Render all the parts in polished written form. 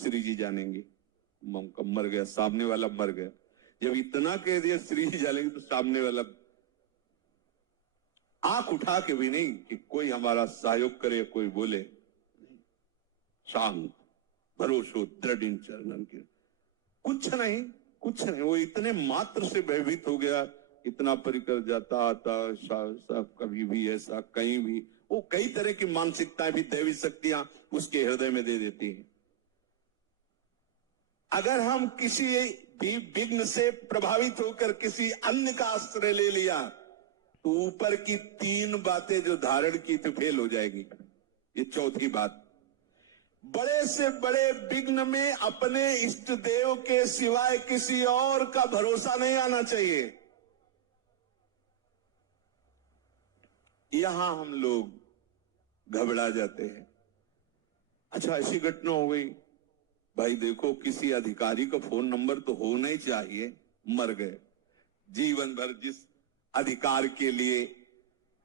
श्री जी जानेंगे। मर गया, सामने वाला मर गया। जब इतना कह दिया श्री जी जानेंगे तो सामने वाला आंख उठा के भी नहीं कि कोई हमारा सहयोग करे, कोई बोले, शांत भरोसो दृढ़ इन चरणन के, कुछ नहीं कुछ नहीं। वो इतने मात्र से भयभीत हो गया, इतना परिकर जाता आता, कभी भी ऐसा कहीं भी, वो कई तरह की मानसिकताएं भी दैवी शक्तियां उसके हृदय में दे देती हैं। अगर हम किसी भी विघ्न से प्रभावित होकर किसी अन्य का आश्रय ले लिया तो ऊपर की 3 बातें जो धारण की तो फेल हो जाएगी। ये चौथी बात, बड़े से बड़े विघ्न में अपने इष्ट देव के सिवाय किसी और का भरोसा नहीं आना चाहिए। यहां हम लोग घबरा जाते हैं। अच्छा, ऐसी घटना हो गई, भाई देखो किसी अधिकारी का फोन नंबर तो होना ही चाहिए, मर गए। जीवन भर जिस अधिकार के लिए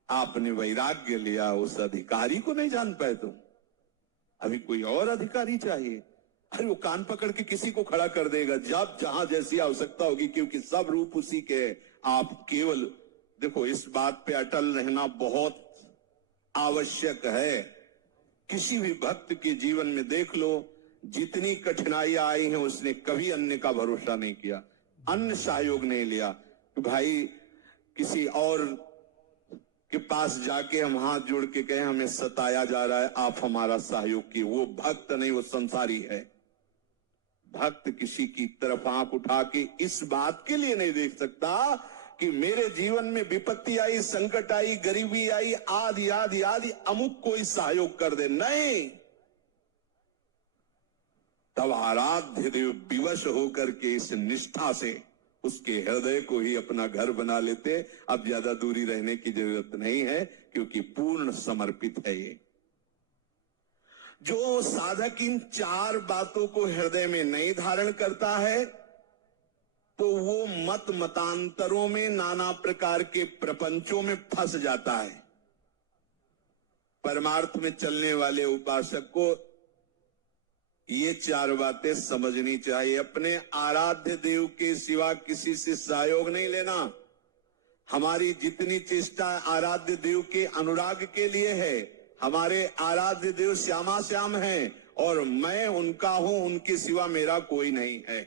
आपने वैराग्य लिया उस अधिकारी को नहीं जान पाए तुम, अभी कोई और अधिकारी चाहिए। अरे वो कान पकड़ के किसी को खड़ा कर देगा जब जहां जैसी आवश्यकता होगी, क्योंकि सब रूप उसी के। आप केवल देखो, इस बात पे अटल रहना बहुत आवश्यक है। किसी भी भक्त के जीवन में देख लो, जितनी कठिनाइयां आई हैं उसने कभी अन्य का भरोसा नहीं किया, अन्य सहयोग नहीं लिया। भाई किसी और के पास जाके हम हाथ जोड़ के कहें हमें सताया जा रहा है, आप हमारा सहयोग किए, वो भक्त नहीं, वो संसारी है। भक्त किसी की तरफ आंख उठा के इस बात के लिए नहीं देख सकता कि मेरे जीवन में विपत्ति आई, संकट आई, गरीबी आई, आदि आदि आदि, अमुक कोई सहयोग कर दे, नहीं। तब आराध्य देव विवश होकर के इस निष्ठा से उसके हृदय को ही अपना घर बना लेते। अब ज्यादा दूरी रहने की जरूरत नहीं है, क्योंकि पूर्ण समर्पित है ये। जो साधक इन 4 बातों को हृदय में नहीं धारण करता है तो वो मत मतांतरों में, नाना प्रकार के प्रपंचों में फंस जाता है। परमार्थ में चलने वाले उपासक को ये 4 बातें समझनी चाहिए। अपने आराध्य देव के सिवा किसी से सहयोग नहीं लेना। हमारी जितनी चेष्टा आराध्य देव के अनुराग के लिए है, हमारे आराध्य देव श्यामा श्याम हैं और मैं उनका हूं, उनके सिवा मेरा कोई नहीं है।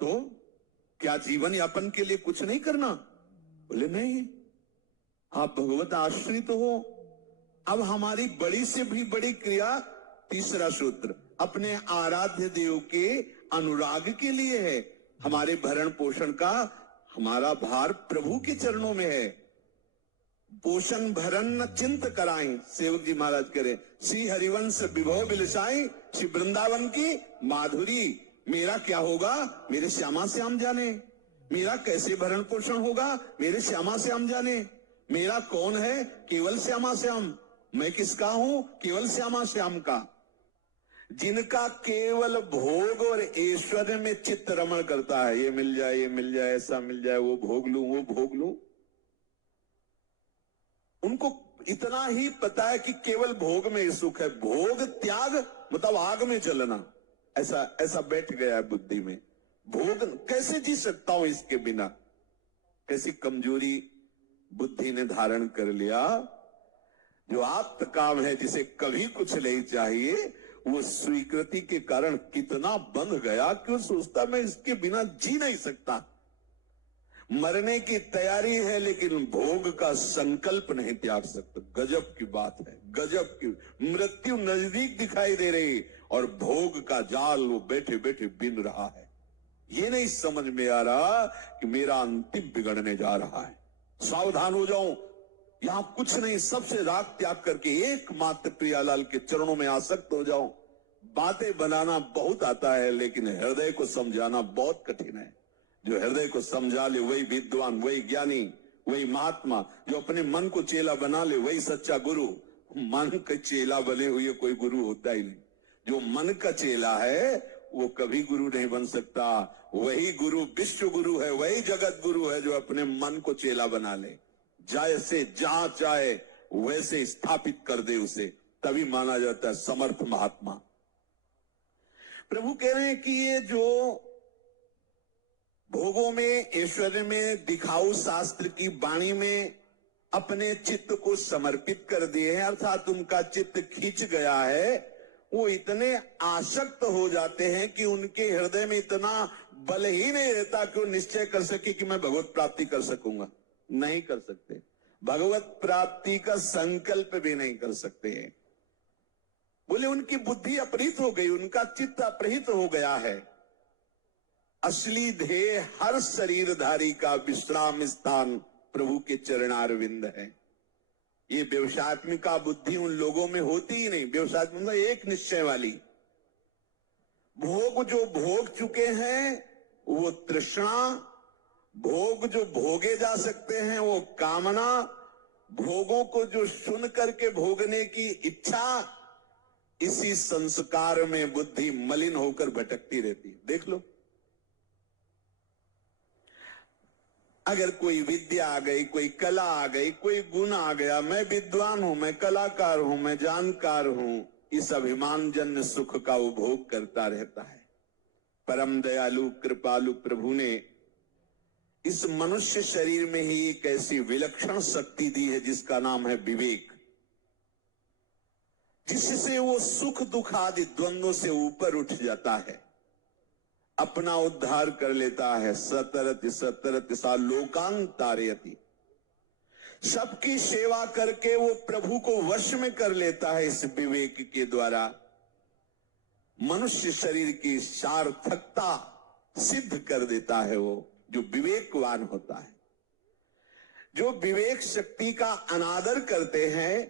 तो क्या जीवन यापन के लिए कुछ नहीं करना? बोले नहीं, आप भगवत आश्रित हो। अब हमारी बड़ी से भी बड़ी क्रिया, तीसरा सूत्र, अपने आराध्य देव के अनुराग के लिए है। हमारे भरण पोषण का हमारा भार प्रभु के चरणों में है। पोषण भरण न चिंत कराएं, सेवक जी महाराज करें, श्री हरिवंश विभव बिलसाएं, श्री वृंदावन की माधुरी। मेरा क्या होगा? मेरे श्यामा श्याम जाने। मेरा कैसे भरण पोषण होगा? मेरे श्यामा श्याम जाने। मेरा कौन है? केवल श्यामा श्याम। मैं किसका हूं? केवल श्यामा श्याम का। जिनका केवल भोग और ऐश्वर्य में चित्त रमण करता है, ये मिल जाए, ये मिल जाए, ऐसा मिल जाए, वो भोग लूं, वो भोग लूं, उनको इतना ही पता है कि केवल भोग में ही सुख है। भोग त्याग मतलब आग में चलना, ऐसा बैठ गया है बुद्धि में। भोग कैसे जी सकता हूं इसके बिना? कैसी कमजोरी बुद्धि ने धारण कर लिया। जो आप्त काम है, जिसे कभी कुछ नहीं चाहिए, वो स्वीकृति के कारण कितना बंध गया कि वो सोचता मैं इसके बिना जी नहीं सकता। मरने की तैयारी है लेकिन भोग का संकल्प नहीं त्याग सकता। गजब की बात है, गजब की। मृत्यु नजदीक दिखाई दे रही और भोग का जाल वो बैठे बैठे बिन रहा है। ये नहीं समझ में आ रहा कि मेरा अंतिम बिगड़ने जा रहा है, सावधान हो जाऊं। यहां कुछ नहीं, सबसे राग त्याग करके एकमात्र प्रियालाल के चरणों में आसक्त हो जाओ। बातें बनाना बहुत आता है लेकिन हृदय को समझाना बहुत कठिन है। जो हृदय को समझा ले वही विद्वान, वही ज्ञानी, वही महात्मा। जो अपने मन को चेला बना ले वही सच्चा गुरु। मन का चेला बने हुए कोई गुरु होता ही नहीं। जो मन का चेला है वो कभी गुरु नहीं बन सकता। वही गुरु विश्व गुरु है, वही जगत गुरु है जो अपने मन को चेला बना ले, जैसे जहां चाहे वैसे स्थापित कर दे उसे। तभी माना जाता है समर्थ महात्मा। प्रभु कह रहे हैं कि ये जो भोगों में, ऐश्वर्य में, दिखाऊ शास्त्र की वाणी में अपने चित्त को समर्पित कर दिए हैं, अर्थात उनका चित्त खींच गया है, वो इतने आसक्त हो जाते हैं कि उनके हृदय में इतना बल ही नहीं रहता कि वो निश्चय कर सके कि मैं भगवत प्राप्ति कर सकूंगा। नहीं कर सकते। भगवत प्राप्ति का संकल्प भी नहीं कर सकते हैं। बोले उनकी बुद्धि अपहृत हो गई, उनका चित्त अपहृत हो गया है। असली ध्येय हर शरीरधारी का विश्राम स्थान प्रभु के चरणारविंद है। ये व्यवसायत्मिका बुद्धि उन लोगों में होती ही नहीं। व्यवसायत्मिका एक निश्चय वाली, भोग जो भोग चुके हैं वो तृष्णा, भोग जो भोगे जा सकते हैं वो कामना, भोगों को जो सुन करके भोगने की इच्छा, इसी संस्कार में बुद्धि मलिन होकर भटकती रहती। देख लो, अगर कोई विद्या आ गई, कोई कला आ गई, कोई गुण आ गया, मैं विद्वान हूं, मैं कलाकार हूं, मैं जानकार हूं, इस अभिमान जन्य सुख का उपभोग करता रहता है। परम दयालु कृपालु प्रभु ने इस मनुष्य शरीर में ही एक ऐसी विलक्षण शक्ति दी है जिसका नाम है विवेक, जिससे वो सुख दुख आदि द्वंद्वों से ऊपर उठ जाता है, अपना उद्धार कर लेता है। सतरति सतरति सा लोकान तारयति, सबकी सेवा करके वो प्रभु को वश में कर लेता है। इस विवेक के द्वारा मनुष्य शरीर की सार्थकता सिद्ध कर देता है। वो जो विवेकवान होता है, जो विवेक शक्ति का अनादर करते हैं,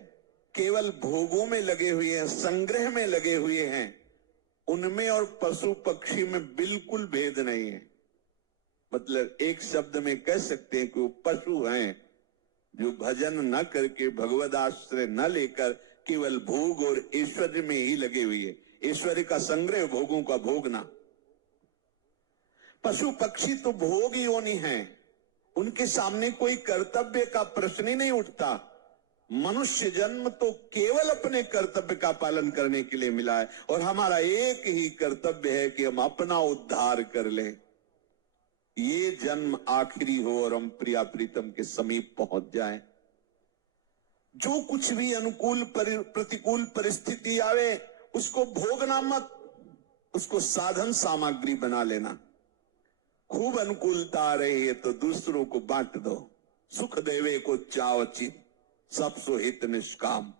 केवल भोगों में लगे हुए हैं, संग्रह में लगे हुए हैं, उनमें और पशु पक्षी में बिल्कुल भेद नहीं है। मतलब एक शब्द में कह सकते हैं कि वो पशु हैं जो भजन न करके, भगवद आश्रय न लेकर केवल भोग और ऐश्वर्य में ही लगे हुए हैं। ऐश्वर्य का संग्रह, भोगों का भोगना। पशु पक्षी तो भोग योनि हैं, उनके सामने कोई कर्तव्य का प्रश्न ही नहीं उठता। मनुष्य जन्म तो केवल अपने कर्तव्य का पालन करने के लिए मिला है, और हमारा एक ही कर्तव्य है कि हम अपना उद्धार कर लें, ये जन्म आखिरी हो और हम प्रिया प्रीतम के समीप पहुंच जाएं। जो कुछ भी अनुकूल प्रतिकूल परिस्थिति आवे उसको भोगना मत, उसको साधन सामग्री बना लेना। खूब अनुकूलता आ रही है तो दूसरों को बांट दो। सुख देवे को चाव चित, सब सो हित निष्काम।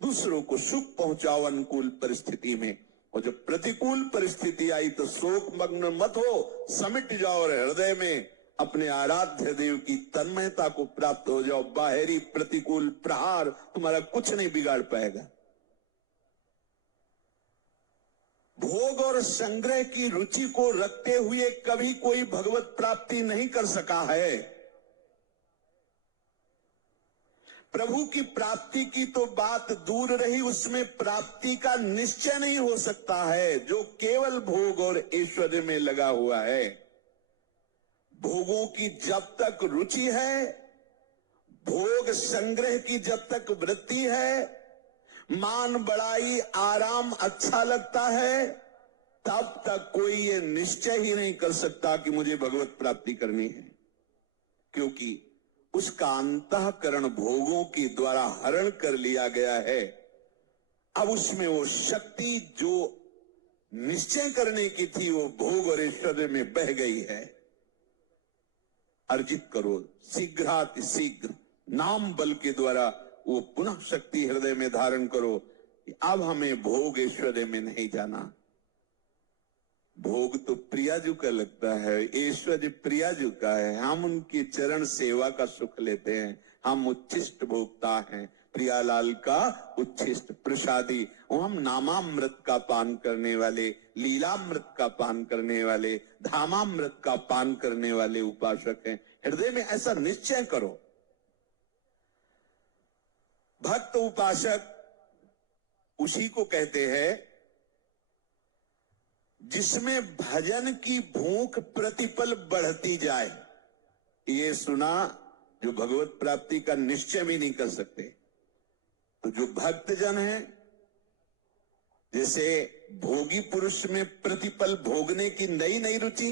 दूसरों को सुख पहुंचाओ अनुकूल परिस्थिति में, और जब प्रतिकूल परिस्थिति आई तो शोक मग्न मत हो, समिट जाओ और हृदय में अपने आराध्य देव की तन्मयता को प्राप्त हो जाओ। बाहरी प्रतिकूल प्रहार तुम्हारा कुछ नहीं बिगाड़ पाएगा। भोग और संग्रह की रुचि को रखते हुए कभी कोई भगवत प्राप्ति नहीं कर सका है। प्रभु की प्राप्ति की तो बात दूर रही, उसमें प्राप्ति का निश्चय नहीं हो सकता है जो केवल भोग और ऐश्वर्य में लगा हुआ है। भोगों की जब तक रुचि है, भोग संग्रह की जब तक वृत्ति है, मान बड़ाई आराम अच्छा लगता है, तब तक कोई ये निश्चय ही नहीं कर सकता कि मुझे भगवत प्राप्ति करनी है, क्योंकि उसका अंतःकरण भोगों के द्वारा हरण कर लिया गया है। अब उसमें वो शक्ति जो निश्चय करने की थी वो भोग और ऐश्वर्य में बह गई है। अर्जित करो शीघ्रातिशीघ्र, नाम बल के द्वारा वो पुनः शक्ति हृदय में धारण करो कि अब हमें भोग ऐश्वर्य में नहीं जाना। भोग तो प्रियाजू का लगता है, ऐश्वर्य प्रियाजू का है। हम उनकी चरण सेवा का सुख लेते हैं, हम उच्छिष्ट भोक्ता हैं, प्रियालाल का उच्छिष्ट प्रसादी। और हम नामामृत का पान करने वाले, लीलामृत का पान करने वाले, धामामृत का पान करने वाले उपासक हैं। हृदय में ऐसा निश्चय करो। भक्त उपासक उसी को कहते हैं जिसमें भजन की भूख प्रतिपल बढ़ती जाए। ये सुना जो भगवत प्राप्ति का निश्चय भी नहीं कर सकते। तो जो भक्तजन है जैसे भोगी पुरुष में प्रतिपल भोगने की नई नई रुचि,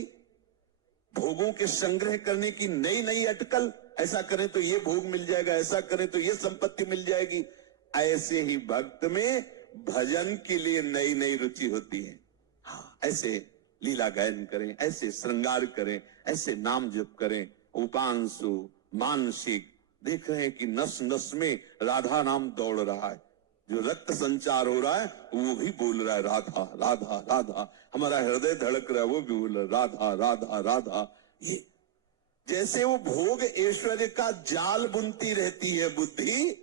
भोगों के संग्रह करने की नई नई अटकल, ऐसा करें तो ये भोग मिल जाएगा, ऐसा करें तो ये संपत्ति मिल जाएगी, ऐसे ही भक्त में भजन के लिए नई नई रुचि होती है। हाँ, ऐसे लीला गायन करें, ऐसे श्रृंगार करें, ऐसे नाम जप करें, उपांशु मानसिक देख रहे हैं कि नस नस में राधा नाम दौड़ रहा है, जो रक्त संचार हो रहा है वो भी बोल रहा है राधा राधा राधा, हमारा हृदय धड़क रहा है वो भी बोल रहा है राधा राधा राधा। ये जैसे वो भोग ऐश्वर्य का जाल बुनती रहती है बुद्धि,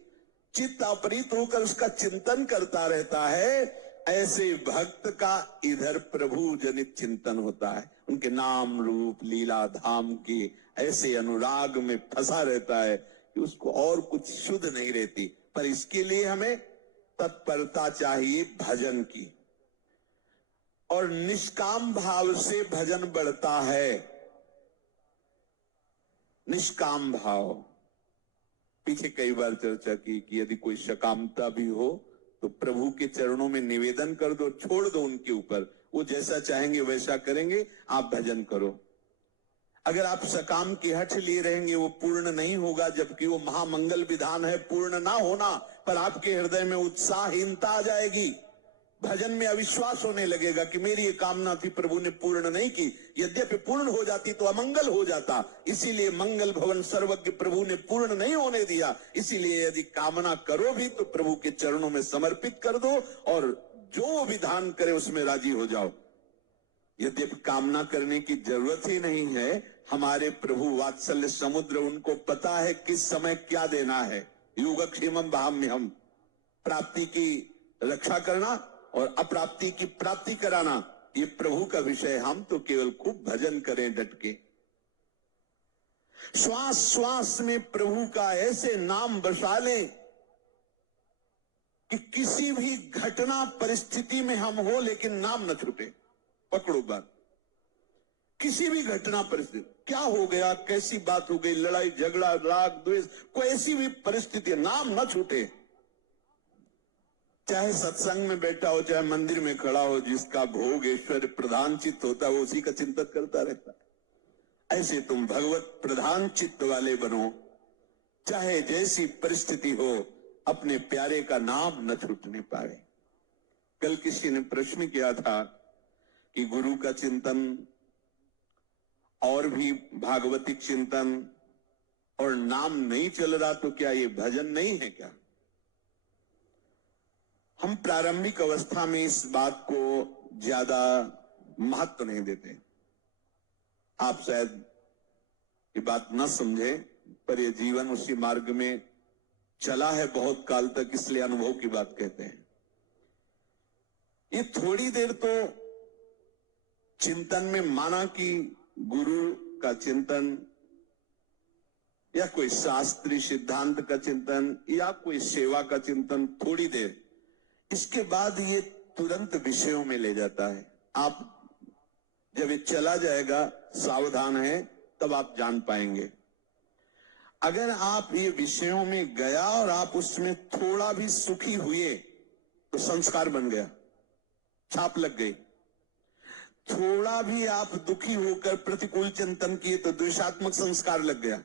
चित्त अपरित होकर उसका चिंतन करता रहता है, ऐसे भक्त का इधर प्रभु जनित चिंतन होता है, उनके नाम रूप लीला धाम के ऐसे अनुराग में फंसा रहता है कि उसको और कुछ शुद्ध नहीं रहती। पर इसके लिए हमें तत्परता चाहिए भजन की, और निष्काम भाव से भजन बढ़ता है। निष्काम भाव पीछे कई बार चर्चा की कि यदि कोई सकामता भी हो तो प्रभु के चरणों में निवेदन कर दो, छोड़ दो उनके ऊपर, वो जैसा चाहेंगे वैसा करेंगे, आप भजन करो। अगर आप सकाम की हठ लिए रहेंगे वो पूर्ण नहीं होगा, जबकि वो महामंगल विधान है पूर्ण ना होना, पर आपके हृदय में उत्साहहीनता आ जाएगी, भजन में अविश्वास होने लगेगा कि मेरी ये कामना थी प्रभु ने पूर्ण नहीं की, यद्यपि पूर्ण हो जाती तो अमंगल हो जाता, इसीलिए मंगल भवन सर्वज्ञ प्रभु ने पूर्ण नहीं होने दिया। इसीलिए यदि कामना करो भी तो प्रभु के चरणों में समर्पित कर दो और जो विधान करे उसमें राजी हो जाओ। यद्यपि कामना करने की जरूरत ही नहीं है, हमारे प्रभु वात्सल्य समुद्र, उनको पता है किस समय क्या देना है। योगक्षेमम भाम्यहम, प्राप्ति की रक्षा करना और अप्राप्ति की प्राप्ति कराना, ये प्रभु का विषय। हम तो केवल खूब भजन करें डट के, श्वास श्वास में प्रभु का ऐसे नाम बसा लें कि किसी भी घटना परिस्थिति में हम हो लेकिन नाम न छूटे। पकड़ो बात, किसी भी घटना परिस्थिति, क्या हो गया, कैसी बात हो गई, लड़ाई झगड़ा राग द्वेष, कोई ऐसी भी परिस्थिति, नाम न छूटे। चाहे सत्संग में बैठा हो, चाहे मंदिर में खड़ा हो, जिसका भोग ऐश्वर्य प्रधान चित्त होता है वो उसी का चिंतन करता रहता है। ऐसे तुम भगवत प्रधान चित्त वाले बनो, चाहे जैसी परिस्थिति हो, अपने प्यारे का नाम न छूटने पाए। कल किसी ने प्रश्न किया था कि गुरु का चिंतन और भी भागवतिक चिंतन और नाम नहीं चल रहा तो क्या ये भजन नहीं है क्या? हम प्रारंभिक अवस्था में इस बात को ज्यादा महत्व नहीं देते। आप शायद ये बात न समझे, पर ये जीवन उसी मार्ग में चला है बहुत काल तक, इसलिए अनुभव की बात कहते हैं। ये थोड़ी देर तो चिंतन में माना कि गुरु का चिंतन या कोई शास्त्रीय सिद्धांत का चिंतन या कोई सेवा का चिंतन, थोड़ी देर, इसके बाद ये तुरंत विषयों में ले जाता है। आप जब ये चला जाएगा, सावधान है, तब आप जान पाएंगे। अगर आप ये विषयों में गया और आप उसमें थोड़ा भी सुखी हुए तो संस्कार बन गया, छाप लग गई। थोड़ा भी आप दुखी होकर प्रतिकूल चिंतन किए तो द्वेषात्मक संस्कार लग गया।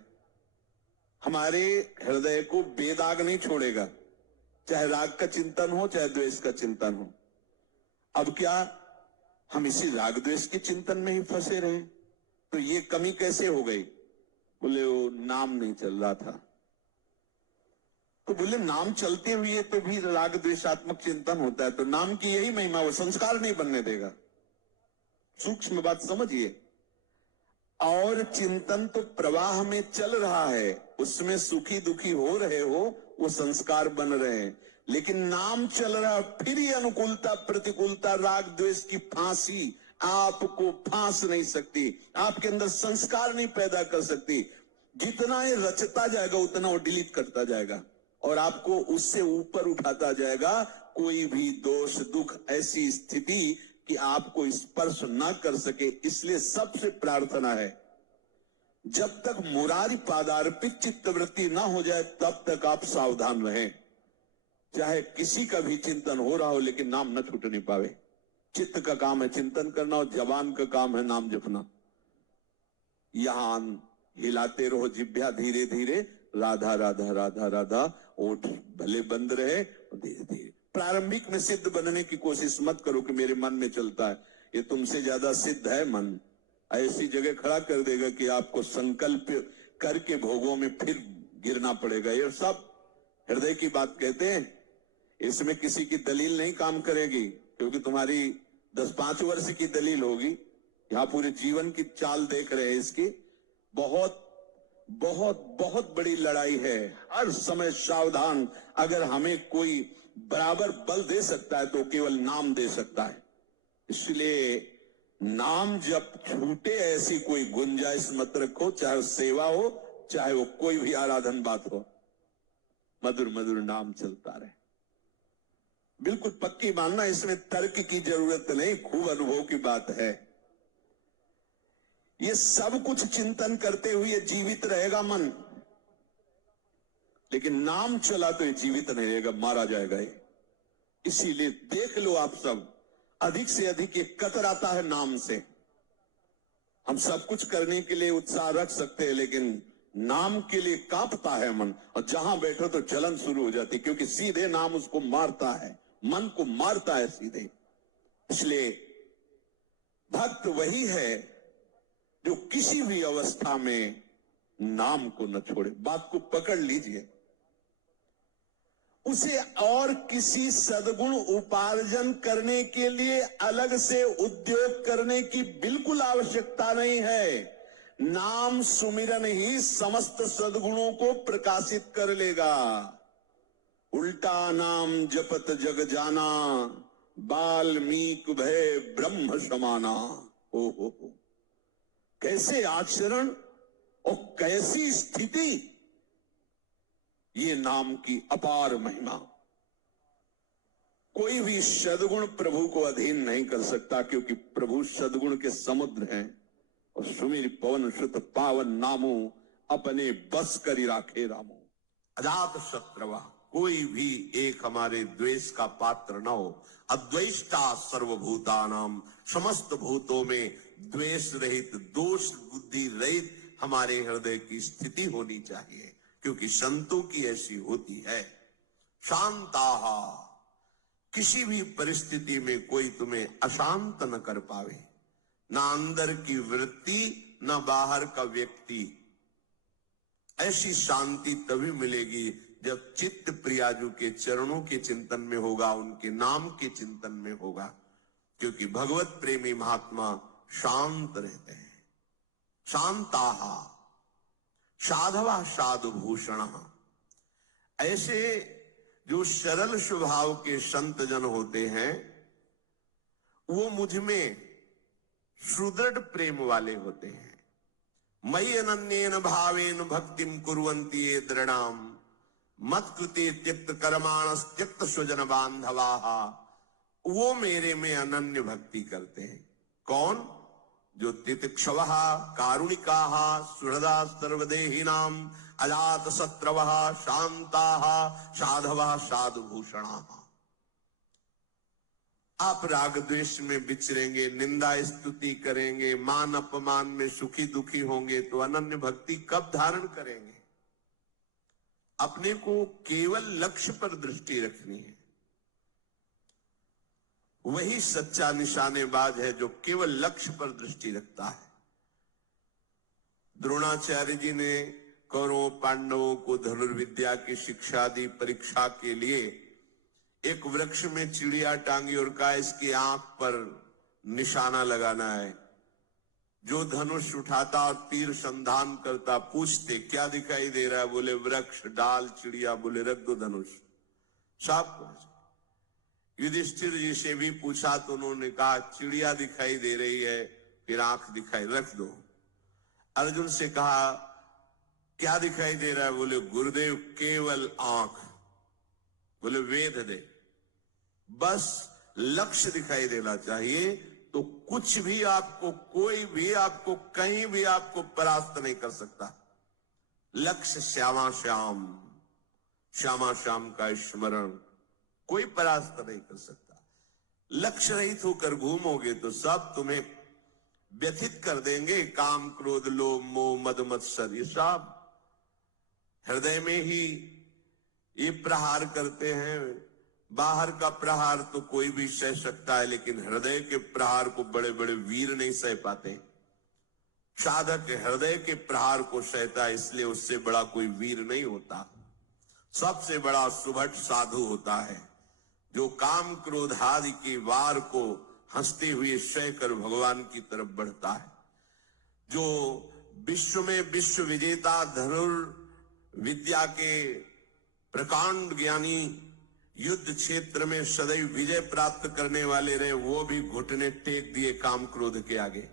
हमारे हृदय को बेदाग नहीं छोड़ेगा, चाहे राग का चिंतन हो चाहे द्वेष का चिंतन हो। अब क्या हम इसी राग द्वेष के चिंतन में ही फंसे रहे? तो ये कमी कैसे हो गई? बोले वो नाम नहीं चल रहा था। तो बोले नाम चलते हुए तो भी राग द्वेषात्मक चिंतन होता है, तो नाम की यही महिमा, वो संस्कार नहीं बनने देगा। सूक्ष्म बात समझिए। और चिंतन तो प्रवाह में चल रहा है, उसमें सुखी दुखी हो रहे हो, वो संस्कार बन रहे हैं। लेकिन नाम चल रहा, फिर ये अनुकूलता प्रतिकूलता राग द्वेष की फांसी आपको फांस नहीं सकती, आपके अंदर संस्कार नहीं पैदा कर सकती। जितना ये रचता जाएगा उतना वो डिलीट करता जाएगा और आपको उससे ऊपर उठाता जाएगा। कोई भी दोष दुख ऐसी स्थिति कि आपको स्पर्श ना कर सके। इसलिए सबसे प्रार्थना है, जब तक मुरारी पादार्पित चित्तवृत्ति ना हो जाए तब तक आप सावधान रहें। चाहे किसी का भी चिंतन हो रहा हो, लेकिन नाम न छूटने पावे। चित्त का काम है चिंतन करना और जबान का काम है नाम जपना। यहां हिलाते रहो जिभ्या धीरे धीरे, राधा राधा राधा राधा। ओठ भले बंद रहे और धीरे धीरे। प्रारंभिक में सिद्ध बनने की कोशिश मत करो कि मेरे मन में चलता है। ये तुमसे ज्यादा सिद्ध है मन। ऐसी जगह खड़ा कर देगा कि आपको संकल्प करके भोगों में फिर गिरना पड़ेगा। ये सब हृदय की बात कहते हैं। इसमें किसी की दलील नहीं काम करेगी, क्योंकि तुम्हारी 10-5 वर्ष की दलील होगी। यहां पूरे जीवन की चाल देख रहे हैं इसकी। बहुत बहुत बहुत बड़ी लड़ाई है। हर समय सावधान। अगर हमें कोई बराबर बल दे सकता है तो केवल नाम दे सकता है। इसलिए नाम जब छूटे ऐसी कोई गुंजाइश मत रखो, चाहे सेवा हो चाहे वो कोई भी आराधन बात हो। मधुर मधुर नाम चलता रहे। बिल्कुल पक्की मानना, इसमें तर्क की जरूरत नहीं, खूब अनुभव की बात है। ये सब कुछ चिंतन करते हुए जीवित रहेगा मन, लेकिन नाम चला तो ये जीवित नहीं रहेगा, मारा जाएगा ये। इसीलिए देख लो आप सब, अधिक से अधिक ये कतराता है नाम से। हम सब कुछ करने के लिए उत्साह रख सकते हैं, लेकिन नाम के लिए कांपता है मन। और जहां बैठो तो जलन शुरू हो जाती, क्योंकि सीधे नाम उसको मारता है, मन को मारता है सीधे। इसलिए भक्त वही है जो किसी भी अवस्था में नाम को न छोड़े। बात को पकड़ लीजिए। उसे और किसी सद्गुण उपार्जन करने के लिए अलग से उद्योग करने की बिल्कुल आवश्यकता नहीं है। नाम सुमिरन ही समस्त सद्गुणों को प्रकाशित कर लेगा। उल्टा नाम जपत जग जाना, बाल्मीक भय ब्रह्म समाना। हो कैसे आचरण और कैसी स्थिति, ये नाम की अपार महिमा। कोई भी सद्गुण प्रभु को अधीन नहीं कर सकता, क्योंकि प्रभु सद्गुण के समुद्र हैं। और सुमिर पवन सुत पावन नामो, अपने बस करी राखे रामो। अजात शत्रवा, कोई भी एक हमारे द्वेष का पात्र न हो। अद्वेष्टा सर्वभूतानाम, समस्त भूतों में द्वेष रहित, दोष बुद्धि रहित हमारे हृदय की स्थिति होनी चाहिए, क्योंकि संतों की ऐसी होती है। शांताहा, किसी भी परिस्थिति में कोई तुम्हें अशांत न कर पावे। ना अंदर की वृत्ति, ना बाहर का व्यक्ति। ऐसी शांति तभी मिलेगी जब चित्त प्रियाजू के चरणों के चिंतन में होगा, उनके नाम के चिंतन में होगा। क्योंकि भगवत प्रेमी महात्मा शांत रहते हैं। शांताहा साधवा साधु भूषण। ऐसे जो सरल स्वभाव के संत जन होते हैं, वो मुझ में सुदृढ़ प्रेम वाले होते हैं। मयि अनन्येन भावेन भक्तिम कुर्वन्ति ये दृढ़ाम, मत कृते त्यक्त कर्माणस त्यक्त स्वजन बांधवाहा। वो मेरे में अनन्य भक्ति करते हैं। कौन? जो तितिक्षवः कारुणिकाः सुहृदा सर्वदेहिनाम, अजात शत्रवः शांताः साधवः साधुभूषणाः। आप राग द्वेष में विचरेंगे, निंदा स्तुति करेंगे, मान अपमान में सुखी दुखी होंगे, तो अनन्य भक्ति कब धारण करेंगे? अपने को केवल लक्ष्य पर दृष्टि रखनी है। वही सच्चा निशानेबाज है जो केवल लक्ष्य पर दृष्टि रखता है। द्रोणाचार्य जी ने कौरवों पांडवों को धनुर्विद्या की शिक्षा दी। परीक्षा के लिए एक वृक्ष में चिड़िया टांगी और कहा इसकी आंख पर निशाना लगाना है। जो धनुष उठाता और तीर संधान करता, पूछते क्या दिखाई दे रहा है? बोले वृक्ष, डाल, चिड़िया। बोले रख दो धनुष। सब युधिष्ठिर जी से भी पूछा तो उन्होंने कहा चिड़िया दिखाई दे रही है, फिर आंख दिखाई, रख दो। अर्जुन से कहा क्या दिखाई दे रहा है? बोले गुरुदेव केवल आंख। बोले वेद दे। बस लक्ष्य दिखाई देना चाहिए, तो कुछ भी आपको, कोई भी आपको, कहीं भी आपको परास्त नहीं कर सकता। लक्ष्य श्यामा श्याम, श्यामा श्याम का स्मरण, कोई परास्त नहीं कर सकता। लक्ष्य रहित होकर घूमोगे तो सब तुम्हें व्यथित कर देंगे। काम, क्रोध, लोभ, मोह, मद, मत्सर, ये सब हृदय में ही ये प्रहार करते हैं। बाहर का प्रहार तो कोई भी सह सकता है, लेकिन हृदय के प्रहार को बड़े बड़े वीर नहीं सह पाते। साधक हृदय के प्रहार को सहता है, इसलिए उससे बड़ा कोई वीर नहीं होता। सबसे बड़ा सुभट साधु होता है जो काम, क्रोध आदि के वार को हंसते हुए सह कर भगवान की तरफ बढ़ता है। जो विश्व में विश्व विजेता धनुर्विद्या के प्रकांड ज्ञानी, युद्ध क्षेत्र में सदैव विजय प्राप्त करने वाले रहे, वो भी घुटने टेक दिए काम क्रोध के आगे।